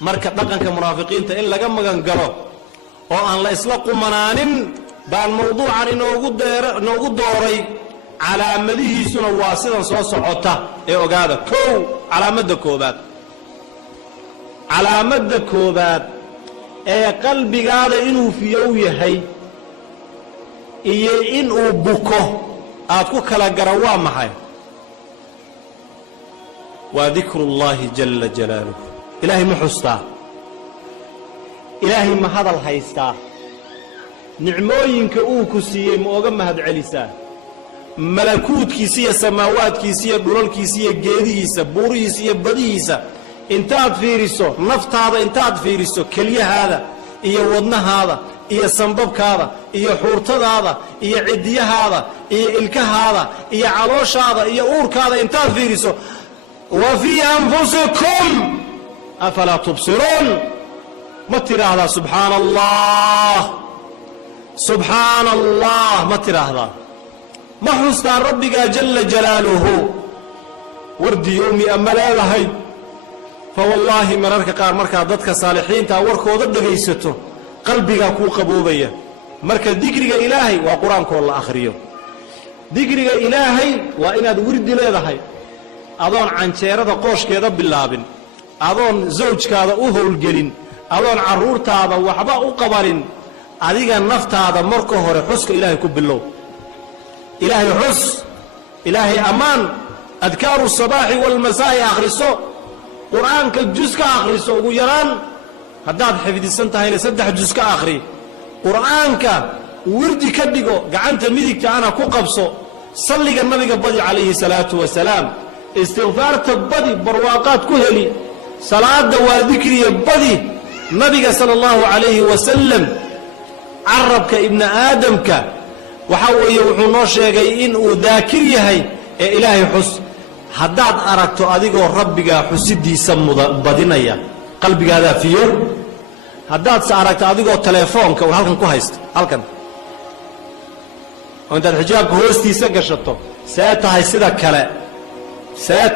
marka dhaqanka munaafiqiinta in laga magan galo oo aan la isla qumanaanin baan mawduucan inoogu dooray calaamadihiisuna waa sidan soo socota ee ogaada kow calaamada koobaad ee qalbigaada inuu fiyow yahay iyo inuu buko aad ku kala garan waa maxay waa dikrullaahi jalla jalaaluhu ilaahay ma xustaa ilaahay ma hadal haystaa nicmooyinka uu ku siiyey ma oga mahad celisaa malakuutkiisa iyo samaawaadkiisa iyo dhulalkiisa iyo geedihiisa buurihiisa iyo badihiisa intaad fiiriso naftaada intaad fiiriso kelyahaada iyo wadnahaada iyo sanbabkaada iyo xuurtadaada iyo cidiyahaada iyo ilkahaada iyo calooshaada iyo uurkaada intaad fiiriso wa fii anfusikum afalaa tubsiruun ma tidhaahdaa subxaana allah ma tidhaahdaa ma xustaan rabbigaa jalla jalaaluhu wardi yowmi ama leedahay fa wallaahi mararka qaar markaad dadka saalixiintaa warkooda dhegaysato qalbigaa kuu qaboobaya marka dikriga ilaahay waa qur-aankoo la akhriyo dikriga ilaahay waa inaad wirdi leedahay adoon canjeerada qooshkeeda bilaabin adoon zawjkaada u howlgelin adoon carruurtaada waxba u qabanin adiga naftaada marka hore xuska ilaahay ku bilow ilaahay xus ilaahay ammaan adkaaru sabaaxi walmasaa'i akhriso qur'aanka jus ka akhriso ugu yaraan haddaad xifdisan tahayna 3 jus ka akhri qur'aanka wirdi ka dhigo gacanta midigta ana ku qabso salliga nabiga badi calayhi salaatu wasalaam istighfaarta badi barwaaqaad ku heli salaada waa dikriya badi nabiga sallallahu alayhi wasallam carabka ibn aadamka waxa weeye wuxuu noo sheegay in uu daakir yahay ee ilaahay xus haddaad aragto adigoo rabbiga xusidiisa badinaya qalbigaada fiyo haddaad aragto adigoo telefoonka halkan ku haysto halkan oo intaad xijaabka hoostiisa gashato see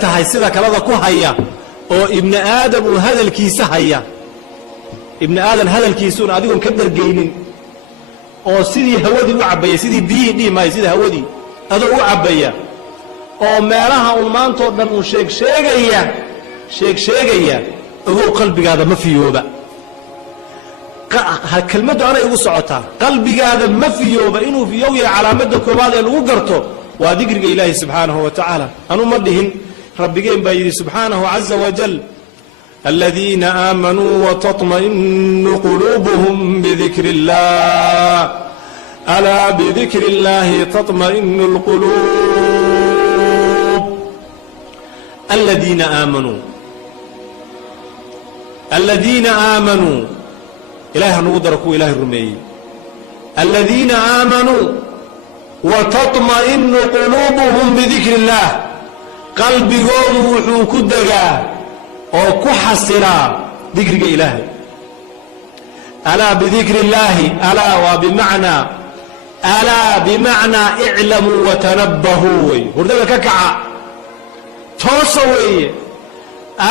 tahay sida kalada ku haya oo ibn aadam uu hadalkiisa haya ibn aadam hadalkiisuuna adigoon ka dargaynin oo sidii hawadii u cabbaya sidii biyihii dhihi maayo sidii hawadii adoo u cabbaya oo meelaha uu maantoo dhan uu sheegsheegaya ogow qalbigaada ma fiyooba kelmaddu anay igu socotaa qalbigaada ma fiyooba inuu fiyow yahay calaamadda koobaad ee lagu garto waa dikriga ilaahi subxaanahu wa tacaala anu ma dhihin rabbigeen baa yidhi subxaanahu caza wajal الذين آمنوا وتطمئن قلوبهم بذكر الله ألا بذكر الله تطمئن القلوب الذين آمنوا إله نقدركوا إله الرمي الذين آمنوا وتطمئن قلوبهم بذكر الله قلبي قوضوا كدقا oo ku xasila dikriga ilaahay alaa bidikri illaahi alaa waa bimacnaa iclamuu watanabahuu wey hurdada ka kaca toosa weeye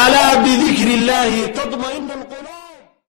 alaa bidikri illaahi tadma'inu alquluub